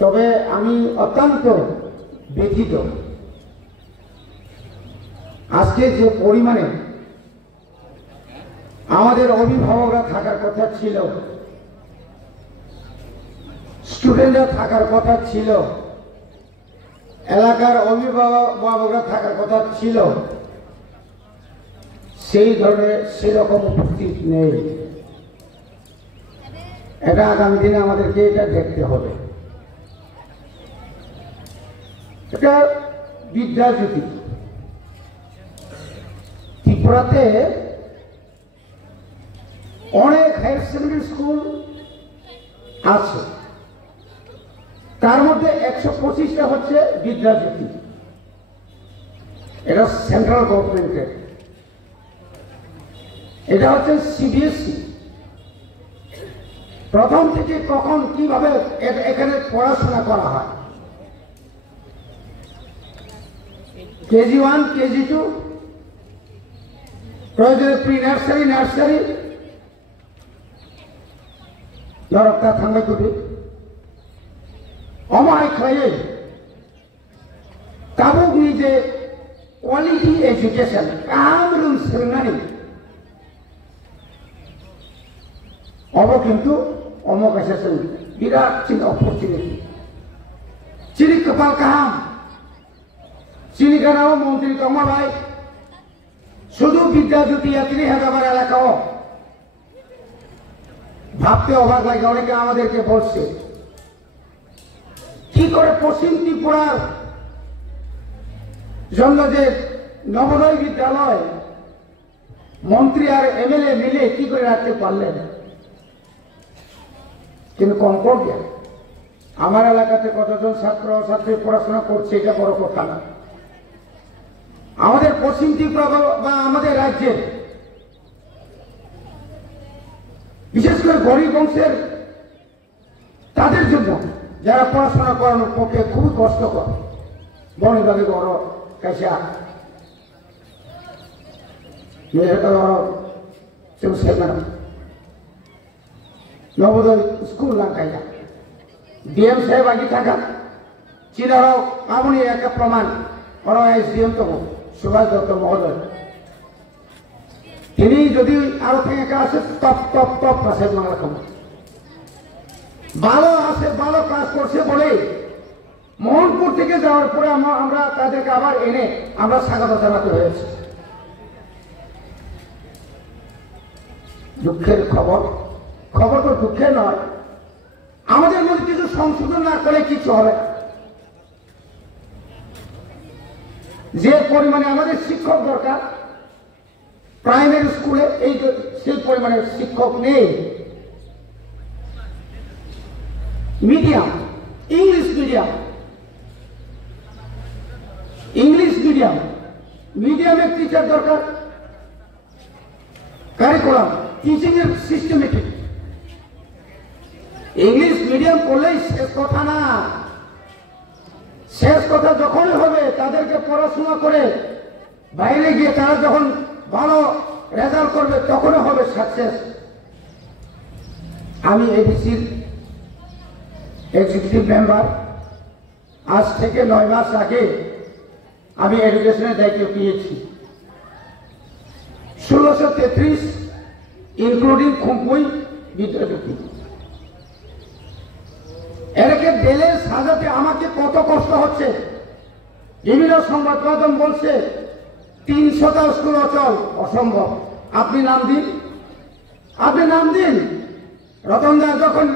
তবে আমি অত্যন্ত ব্যথিত আজকে যে পরিমাণে আমাদের অভিভাবকরা থাকার কথা ছিল, স্টুডেন্টরা থাকার কথা ছিল, এলাকার অভিভাবকরা থাকার কথা ছিল, সেই ধরনের সেরকম উপস্থিত নেই। এটা আগামী দিনে আমাদেরকে এটা দেখতে হবে। এটা বিদ্যাজ্যোতি ত্রিপুরাতে অনেক হায়ার সেকেন্ডারি স্কুল আছে, তার মধ্যে 125টা হচ্ছে বিদ্যাজ্যোতি। এটা সেন্ট্রাল গভর্নমেন্টের, এটা হচ্ছে সিবিএসই। প্রথম থেকে কখন কিভাবে এখানে পড়াশোনা করা হয়, কেজি 1, কেজি 2, প্রয়োজনে প্রি নার্সারি, নার্সারি, দরকার থাঙ্গা কবি অমায় খাইয়ে কাবুক নিজে কোয়ালিটি এডুকেশন কামরুন সেরনানি অব কিন্তু অমক এসেছেন বিরাট চিন অপরচুনিটি চিনি কপাল কাহাম চিনি কানাও মন্ত্রী কমা ভাই শুধু বিদ্যাজ্যোতি 30,000 এলাকাও ভাবতে অবাক লাগে। অনেকে আমাদেরকে বলছে কি করে পশ্চিম ত্রিপুরার জন্য যে নবোদয় বিদ্যালয় মন্ত্রী আর এমএলএ মিলে কি করে রাখতে পারলেন, কিন্তু কনকর্ডিয়া আমার এলাকাতে কতজন ছাত্র ছাত্রী পড়াশোনা করছে এটা বড় কথা না। আমাদের পশ্চিম ত্রিপুরা বা আমাদের রাজ্যের বিশেষ করে গরিব বংশের তাদের জন্য যারা পড়াশোনা করানোর পক্ষে খুবই কষ্টকর, বনিবাগে বড় কাইসা নবোদয় স্কুল লাগাইয়া ডিএম সাহেব আগে থাকা চিরাও আমনি একটা প্রমাণ বড় এসডিএম তো সুভাষ দত্ত মহোদয়, তিনি যদি আরো থেকে আসে টপ টপ টপ পাশে বাংলা খবর ভালো আছে, ভালো কাজ করছে বলে মোহনপুর থেকে যাওয়ার পরে আমরা তাদেরকে আবার এনে আমরা স্বাগত জানাতে হয়েছে। দুঃখের খবর, খবর তো দুঃখের নয়, আমাদের মধ্যে কিছু সংশোধন না করে কিছু হবে না। যে পরিমাণে আমাদের শিক্ষক দরকার প্রাইমারি স্কুলে এই সেই পরিমাণে শিক্ষক নেই। Medium English medium, English medium মিডিয়ামের টিচার দরকার, কারিকুলাম টিচিং এর সিস্টেমেটিক। ইংলিশ মিডিয়াম করলেই শেষ কথা না, শেষ কথা যখনই হবে তাদেরকে পড়াশোনা করে বাইরে গিয়ে তারা যখন ভালো রেজাল্ট করবে তখনই হবে সাকসেস। আমি এবিসির এক্সিকিউটিভ মেম্বার, আজ থেকে 9 মাস আগে আমি এডুকেশনের দায়িত্ব পেয়েছি। 1633 ইনক্লুডিং খুমপুই বিদ্যাজ্যোতি এটাকে বেলে সাজাতে আমাকে কত কষ্ট হচ্ছে। বিভিন্ন সংবাদ মাধ্যম বলছে 300টা স্কুল অচল, অসম্ভব। আপনি নাম দিন, আপনি নাম দিন। রতন দাস যখন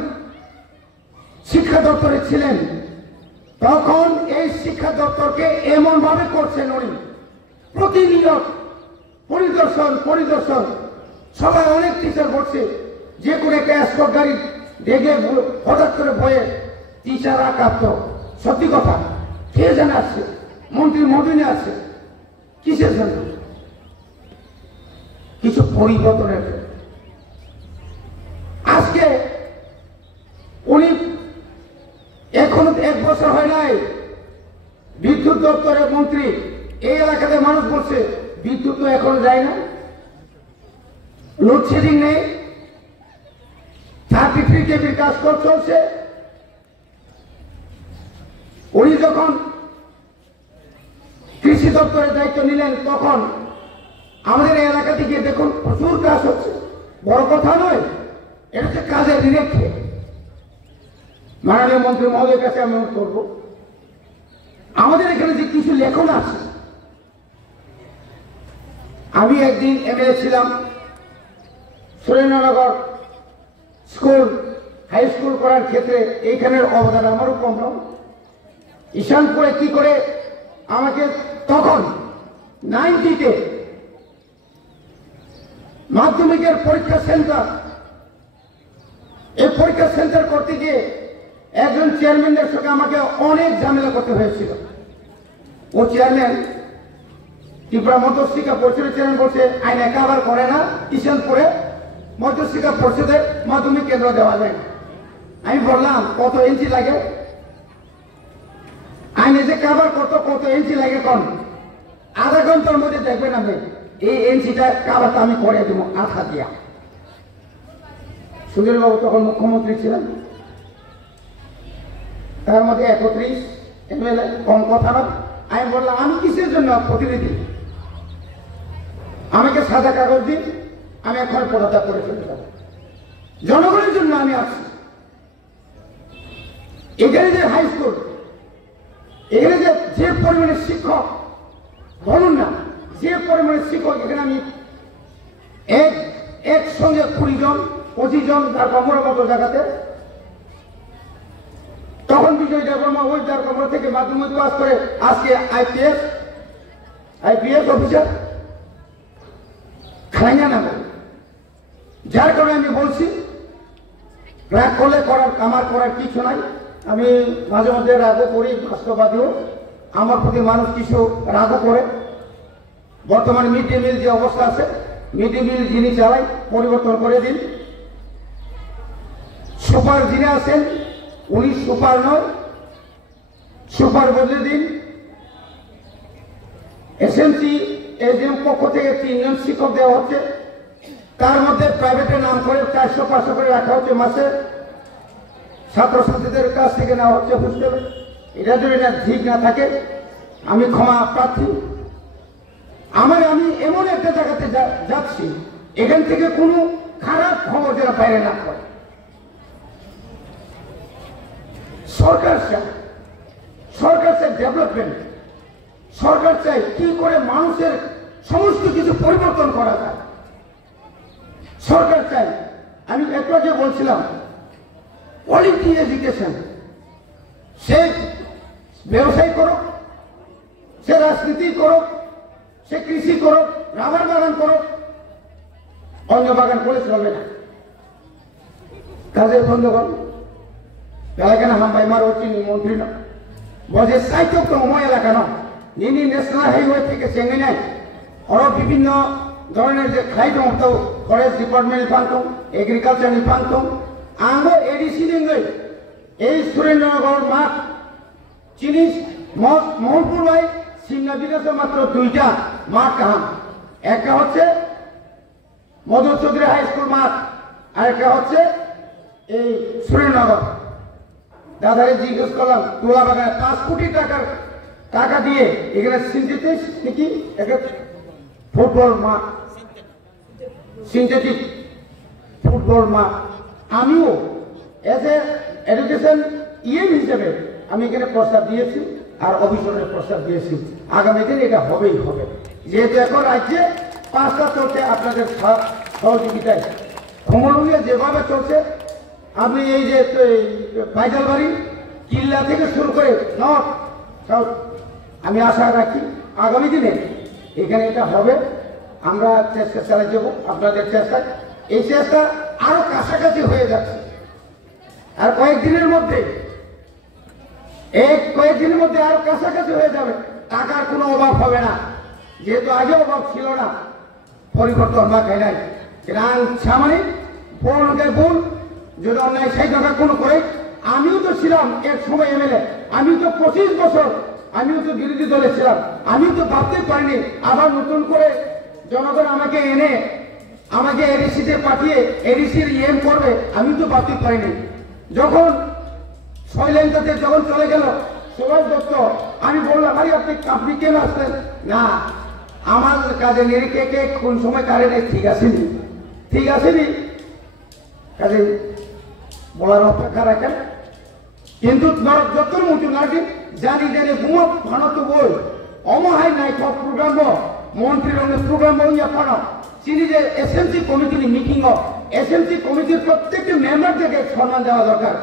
শিক্ষা দপ্তরে ছিলেন তখন এই শিক্ষা দপ্তরকে এমন ভাবে করছেন উনি প্রতিনিয়ত পরিদর্শন পরিদর্শন, সবাই অনেক টিচার বলছে যে কোনো একটা এসকর্ট গাড়ি দেখে হঠাৎ করে ভয়ে টিচাররা কাঁপত। সত্যি কথা, কে জানে আসছে, মন্ত্রী মন্ত্রী আসছে কিসের জন্য? কিছু পরিবর্তনের। আজকে উনি এখনো 1 বছর হয় নাই বিদ্যুৎ দপ্তরের মন্ত্রী, এই এলাকাতে মানুষ বলছে বিদ্যুৎ তো এখনো যায় না, লোডশেডিং নেই, 33 কেবির কাজ চলছে। উনি যখন কৃষি দপ্তরের দায়িত্ব নিলেন তখন আমাদের এই এলাকাতে গিয়ে দেখুন প্রচুর কাজ হচ্ছে, বড় কথা নয়, এটা হচ্ছে কাজের নিরীক্ষে। মাননীয় মন্ত্রী মহোদয়ের কাছে আমি অনুরোধ করব, আমাদের এখানে যে কিছু লেখন আছে, আমি একদিন এমএলএ ছিলাম, সুরেন্দ্রনগর স্কুল হাই স্কুল করার ক্ষেত্রে এইখানের অবদান আমারও কম নয়। ঈশানপুরে কি করে আমাকে তখন 90-তে মাধ্যমিকের পরীক্ষা সেন্টার, এই পরীক্ষা সেন্টার করতে গিয়ে একজন চেয়ারম্যানের সঙ্গে আমাকে অনেক ঝামেলা করতে হয়েছিল। ও চেয়ারম্যান ত্রিপুরা মধ্যশিক্ষা পরিষদের চেয়ারম্যান বলছে আইন একা আবার করে না, ঈশানপুরে মধ্যশিক্ষা পরিষদের মাধ্যমিক কেন্দ্র দেওয়া যায়। আমি বললাম কত ইঞ্চি লাগে, আইনে যে কাবার করতো কত ইঞ্চি লাগে, কোন আধা ঘন্টার মধ্যে দেখবেন আপনি এই ইঞ্চিটা কাবারটা আমি করে দেবো আঠা দিয়া। সুধীরবাবু তখন মুখ্যমন্ত্রী ছিলেন, তার মধ্যে 31 এমএলএ, কম কথা না। আমি বললাম আমি কিসের জন্য প্রতিনিধি, আমাকে সাদা কাগজ দিন, আমি এখন পদত্যাগ করে চলে যাব, জনগণের জন্য আমি আছি। এখানে যে হাই স্কুল, এখানে যে পরিমাণে শিক্ষক বলুন না, যে পরিমাণে শিক্ষক এখানে আমি একসঙ্গে 20 জন 25 জন দ্বারকামড়ার মতো জায়গাতে, তখন বিজয় দেববর্মা ওই দ্বারকামড়া থেকে মাধ্যমিক পাস করে আজকে আইপিএস অফিসার খাইনা না বলে। যার কারণে আমি বলছি রাগ করলে আমার করার কিছু নাই। আমি মাঝে মধ্যে রাগও করি, বাস্তবাদীও, আমার প্রতি মানুষ কিছু রাগও করে। বর্তমানে মিড ডে মিল যে অবস্থা আছে, মিড ডে মিল যিনি চালাই পরিবর্তন করে দিন। সুপার যিনি আছেন উনি সুপার নয়, সুপার বদলে দিন। এসএমসি এসডিএম পক্ষ থেকে 3 জন শিক্ষক দেওয়া হচ্ছে, তার মধ্যে প্রাইভেটের নাম করে 400-500 করে রাখা হচ্ছে মাসে, ছাত্রছাত্রীদের কাছ থেকে নেওয়া হচ্ছে হোস্টেলে। এটা যদি না ঠিক না থাকে আমি ক্ষমা প্রার্থী। আমি এমন একটা জায়গাতে যাচ্ছি, এখান থেকে কোনো খারাপ খবর যেন বাইরে না করে। সরকার চাই ডেভেলপমেন্ট, সরকার চাই কি করে মানুষের সমস্ত কিছু পরিবর্তন করা যায়। সরকার চাই, আমি একটু আগে বলছিলাম কোয়ালিটি এডুকেশন, সে ব্যবসায় করুক, সে রাজনীতি করুক, সে কৃষি করুক, রাবার বাগান করুক, অন্য বাগান করে চলবে না। কাজের বন্ধুগণ, এলাকানা হামবাই মার হচ্ছে মন্ত্রী না বজে সাইটক তো মই এলাকা না নিনি ন্যাশনাল হাইওয়ে থেকে চেঙ্গে নাই আরো বিভিন্ন ধরনের যে খাই দম তো ফরেস্ট ডিপার্টমেন্ট ফান্টম, এগ্রিকালচার ফান্টম, আঙ্গো এডিসি দিঙ্গে এই সুরেন্দ্রনগর মাঠ চিনিস মোহনপুর ভাই সিমনা বিদেশে মাত্র 2টা মাঠ কাহাম। একটা হচ্ছে মধু চৌধুরী হাই স্কুল মাঠ, আর একটা হচ্ছে এই সুরেন্দ্রনগর। দাদারে জিজ্ঞেস করলাম তোলা বাগানে 5 কোটি টাকা দিয়ে এখানে সিনথেটিক একটা ফুটবল মাঠ, সিনথেটিক ফুটবল মাঠ। আমিও এজ এ এডুকেশন হিসেবে আমি এখানে প্রস্তাব দিয়েছি আর অফিসরের প্রস্তাব দিয়েছি। আগামী দিন এটা হবেই হবে, যেহেতু এখন রাজ্যে 5টা চলছে আপনাদের সহযোগিতায়। খমলুঙ্গিয়া যেভাবে চলছে, আপনি এই যে পাইজালবাড়ি কিল্লা থেকে শুরু করে নর্থ সাউথ, আমি আশা রাখি আগামী দিনে এখানে এটা হবে। আমরা চেষ্টা চালিয়ে যাব আপনাদের চেষ্টায়, এই চেষ্টা আরো কাছাকাছি হয়ে যাচ্ছে। আর কয়েকদিনের মধ্যে আরো কাছাকাছি হয়ে যাবে, টাকার কোনো অভাব হবে না। যেহেতু আগে অভাব ছিল না, পরিবর্তন বা খাই রান সামানিক ভুল যদি অন্যায় সেই টাকা কোনো করে। আমিও তো ছিলাম এক সময় এমএলএ, আমি তো 25 বছর আমিও তো বিরোধী দলে ছিলাম। আমি তো ভাবতে পারিনি আবার নতুন করে জনগণ আমাকে এনে আমাকে এডিসিতে পাঠিয়ে এডিসির ইএম করবে, আমি তো ভাবতে পারিনি। যখন 6 লাইনটাতে যখন চলে গেল সুভাষ দত্ত। আমি বললাম আরে আপনি কেন আসলেন? না, আমার কাজে নিরিখে কে কোন সময় কারেন্ট ঠিক আসেনি, ঠিক আসেনি, কাজে বলার অপেক্ষা রাখেন। কিন্তু যত মুঠু নাকি জানি জানি বুমো ভানত বই অমহাই নাই সব প্রোগ্রাম মন্ত্রীর প্রোগ্রাম ইয়া পানো চিনি যে এসএমসি কমিটির মিটিং এসএমসি কমিটির প্রত্যেকটি মেম্বারদেরকে সম্মান দেওয়া দরকার।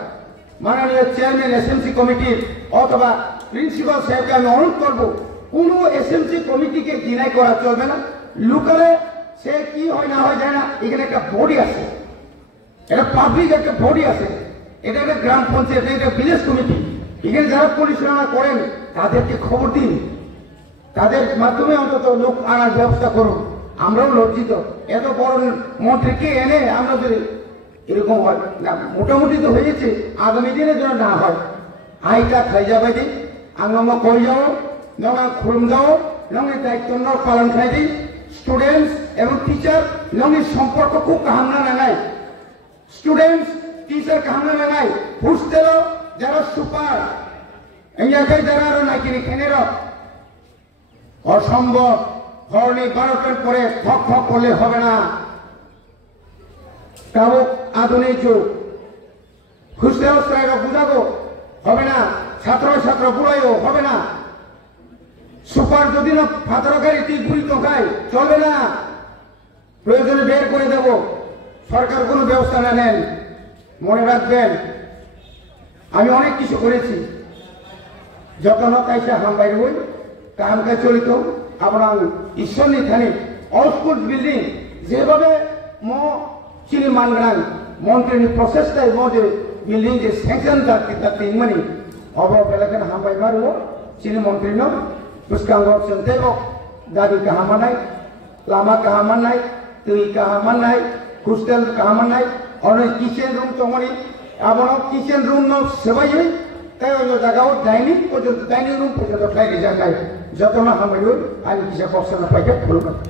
মাননীয় চেয়ারম্যান এসএমসি কমিটির অথবা প্রিন্সিপাল সাহেবকে আমি অনুরোধ করবো কোনো এসএমসি কমিটিকে ডিনাই করা চলবে না। লোকালে সে কি হয় না হয় যায় না, এখানে একটা বডি আছে, এটা পাবলিক একটা বডি আছে, এটা একটা গ্রাম পঞ্চায়েত, এটা ভিলেজ কমিটি। এখানে যারা পরিচালনা করেন তাদেরকে খবর দিন, তাদের মাধ্যমে অন্তত লোক আনার ব্যবস্থা করুন। আমরাও লজ্জিত এত বড় মন্ত্রীকে এনে আমরা যদি এরকম হয় না, মোটামুটি তো হয়েছে, আগামী দিনে যেন না হয়। আইটা খাই যাবে দিন আঙ্গামা কই যাও নঙা খুলুম যাও নঙের দায়িত্ব পালন খাই দিই। স্টুডেন্টস এবং টিচার নঙের সম্পর্ক খুব কাহামনা নাই, স্টুডেন্টস টিচার কাহামনা নাই। হোস্টেল যারা সুপার এলাকায় যারা আরো নাকি খেনের অসম্ভব হরনি 12টার পরে ফক ফক করলে হবে না। তাও আধুনিক যুগ হোস্টেল বুঝাবো হবে না, ছাত্র বুড়াইও হবে না। সুপার যদি না ফাতরকারী তুই বুড়ি তো খাই চলবে না, প্রয়োজনে বের করে দেব। সরকার কোনো ব্যবস্থা না নেন, মনে রাখবেন আমি অনেক কিছু করেছি, যত্ন তাইসা হামবাই বই কাম কাজ চলিত আপনার ঈশ্বর নিথানি অল স্কুল বিল্ডিং যেভাবে চিনি মানগ্রাং মন্ত্রীর প্রচেষ্টায় যে বিল্ডিং যে স্যাংশন থাকতে মানে অভাব এলাকায় হামবাই মারব চিনি মন্ত্রী ন পুষ্কাঙ্গ চিন্তে দাবি কাহামা নাই, লামা কাহামা নাই, তুই কাহামা নাই, হোস্টেল কাহামা নাই, অনেক কিচেন রুম তমনি আপনার কিচেন রুম ন সেবাই তাই অন্য জায়গাও ডাইনিং রুম পর্যন্ত ফ্লাইট যায় যত না হামাই আনি কিসে পছন্দ পাইকে ভুল কথা।